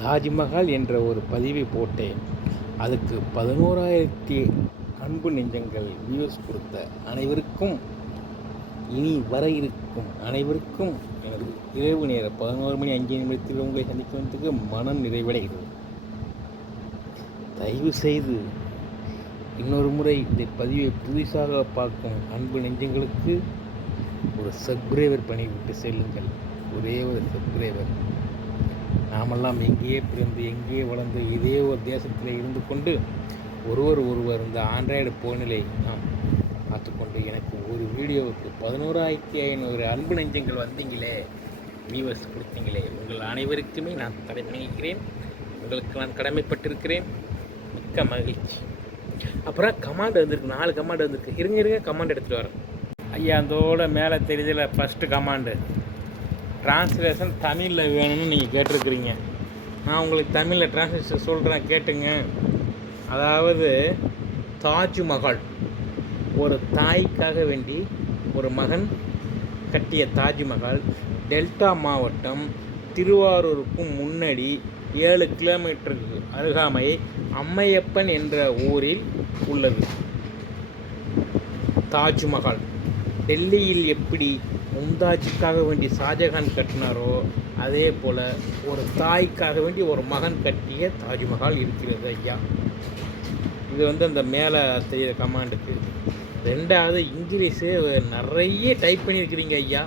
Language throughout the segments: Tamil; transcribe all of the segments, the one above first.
தாஜ்மஹால் என்ற ஒரு பதிவை போட்டேன். அதுக்கு 11,000 அன்பு நெஞ்சங்கள் வியூஸ் கொடுத்த அனைவருக்கும், இனி வர இருக்கும் அனைவருக்கும் எனது இரவு நேர 11:05 உங்களை சந்திக்கிறதுக்கு மனம் நிறைவடைகிறது. தயவு செய்து இன்னொரு முறை இந்த பதிவை புதுசாக பார்க்கும் அன்பு நெஞ்சங்களுக்கு ஒரு சப்ஸ்கிரைபர் பண்ணிவிட்டு செல்லுங்கள். ஒரே ஒரு சப்ஸ்கிரைபர். நாமெல்லாம் எங்கேயே பிறந்து எங்கேயே வளர்ந்து இதே ஒரு தேசத்தில் இருந்து கொண்டு ஒருவர் இந்த ஆண்ட்ராய்டு போனிலை நாம் பார்த்துக்கொண்டு எனக்கு ஒரு வீடியோவுக்கு 11,500 அன்பு நெஞ்சங்கள் வந்தீங்களே, வியூவர்ஸ் கொடுத்தீங்களே, உங்கள் அனைவருக்குமே நான் நினைக்கிறேன். உங்களுக்கு நான் கடமைப்பட்டிருக்கிறேன். மிக்க மகிழ்ச்சி. அப்புறம் கமாண்ட் வந்திருக்கு, 4 கமாண்ட் வந்திருக்கு. இருங்க கமாண்ட் எடுத்துகிட்டு வரேன். ஐயா அதோட மேலே தெரிஞ்சல ஃபஸ்ட்டு கமாண்டு டிரான்ஸ்லேஷன் தமிழில் வேணும்னு நீங்கள் கேட்டிருக்கிறீங்க. நான் உங்களுக்கு தமிழில் டிரான்ஸ்லேஷன் சொல்கிறேன், கேட்டுங்க. அதாவது தாஜ்மஹால் ஒரு தாய்க்காக வேண்டி ஒரு மகன் கட்டிய தாஜ்மஹால் டெல்டா மாவட்டம் திருவாரூருக்கும் முன்னாடி 7 கிலோமீட்டருக்கு அருகாமை அம்மையப்பன் என்ற ஊரில் உள்ளது. தாஜ்மஹால் டெல்லியில் எப்படி மும்தாஜுக்காக வேண்டி ஷாஜகான் கட்டினாரோ அதே போல் ஒரு தாய்க்காக வேண்டி ஒரு மகன் கட்டிய தாஜ்மஹால் இருக்கிறது ஐயா. இது அந்த மேலே தெரிகிற கமாண்டுக்கு. 2வது இங்கிலீஷு நிறைய டைப் பண்ணியிருக்கிறீங்க ஐயா.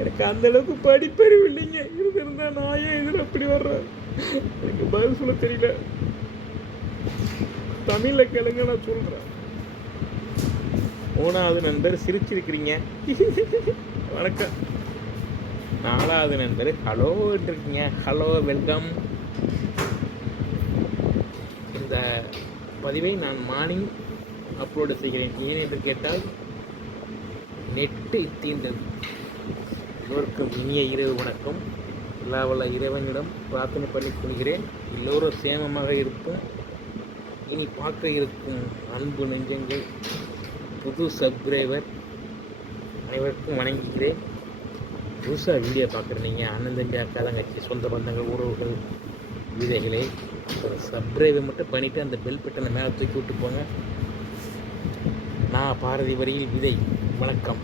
எனக்கு அந்தளவுக்கு படிப்பறிவு இல்லைங்க. இருந்திருந்தால் நான் ஏன் இதில் அப்படி வர்றேன், எனக்கு பதில் சொல்ல தெரியல. தமிழில் கேளுங்க, நான் சொல்கிறேன். 3வது நண்பர் சிரிச்சிருக்கிறீங்க, வணக்கம். 4வது நண்பர் ஹலோ இருக்கீங்க, ஹலோ வெல்கம். இந்த பதிவை நான் மார்னிங் அப்லோடு செய்கிறேன். ஏன் என்று கேட்டால் நெட்டு தீண்டது. எல்லோருக்கும் இனிய இரவு வணக்கம். எல்லா வல்ல இறைவனிடம் பிரார்த்தனை பண்ணி கொள்கிறேன். எல்லோரும் சேமமாக இருப்போம். இனி பார்க்க இருக்கும் அன்பு நெஞ்சங்கள், புது சப்ஸ்கிரைபர் அனைவருக்கும் வணங்குகிறேன். புதுசாக வீடியோ பார்க்குறீங்க, அண்ணன் தம்பி அக்கா தங்கச்சி சொந்த பந்தங்கள் உறவுகள் விதைகளை ஒரு சப்ஸ்கிரைபர் மட்டும் பண்ணிவிட்டு அந்த பெல் பட்டனை மேலே தூக்கி விட்டு போங்க. நான் பாரதி வரியில் விதை. வணக்கம்.